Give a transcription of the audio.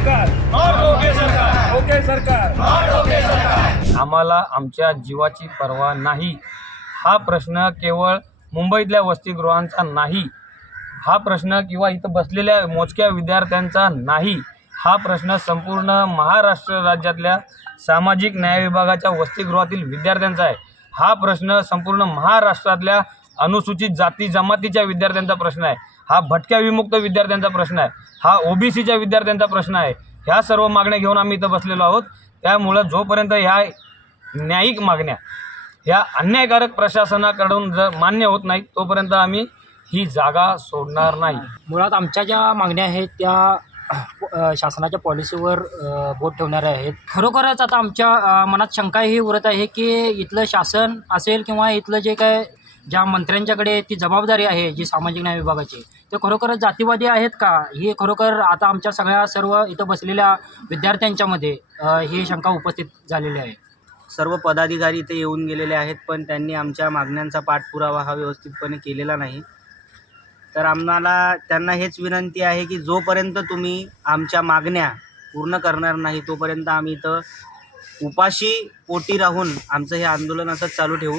सरकार, ओके सरकार, आम्हाला आमच्या जीवाची पर्वा नाही। हा प्रश्न केवळ मुंबईतल्या वसतिगृहांचा नाही, हा प्रश्न किंवा इथं बसलेल्या मोजक्या विद्यार्थ्यांचा नाही, हा प्रश्न संपूर्ण महाराष्ट्र राज्यातल्या सामाजिक न्याय विभागाच्या वसतिगृहातील विद्यार्थ्यांचा आहे। हा प्रश्न संपूर्ण महाराष्ट्रातल्या अनुसूचित जाती जमातीच्या विद्यार्थ्यांचा प्रश्न आहे। हा भटक्या विमुक्त विद्यार्थ्यांचा प्रश्न आहे। हा ओबीसीच्या विद्यार्थ्यांचा प्रश्न आहे। ह्या सर्व मागण्या घेऊन आम्ही इथं बसलेलो आहोत। त्यामुळं जोपर्यंत ह्या न्यायिक मागण्या ह्या अन्यायकारक प्रशासनाकडून जर मान्य होत नाहीत तोपर्यंत आम्ही ही जागा सोडणार नाही। मुळात आमच्या ज्या मागण्या आहेत त्या शासनाच्या पॉलिसीवर बोट ठेवणाऱ्या आहेत। खरोखरच आता आमच्या मनात शंका ही उरत आहे की इथलं शासन असेल किंवा इथलं जे काय ज्या मंत्र्यांच्याकडे ती जबाबदारी आहे जी सामाजिक न्याय विभागाची, ते खरोखरच जातीवादी आहेत का, ही खरोखर आता आमच्या सर्व इथं बसलेल्या विद्यार्थ्यांच्यामध्ये ही शंका उपस्थित झालेली आहे। सर्व पदाधिकारी इथे येऊन गेलेले आहेत, पण त्यांनी आमच्या मागण्यांचा पाठपुरावा हा व्यवस्थितपणे केलेला नाही। तर आम्हाला त्यांना हेच विनंती आहे की जोपर्यंत तुम्ही आमच्या मागण्या पूर्ण करणार नाही तोपर्यंत आम्ही इथं उपाशी पोटी राहून आमचं हे आंदोलन असंच चालू ठेवू।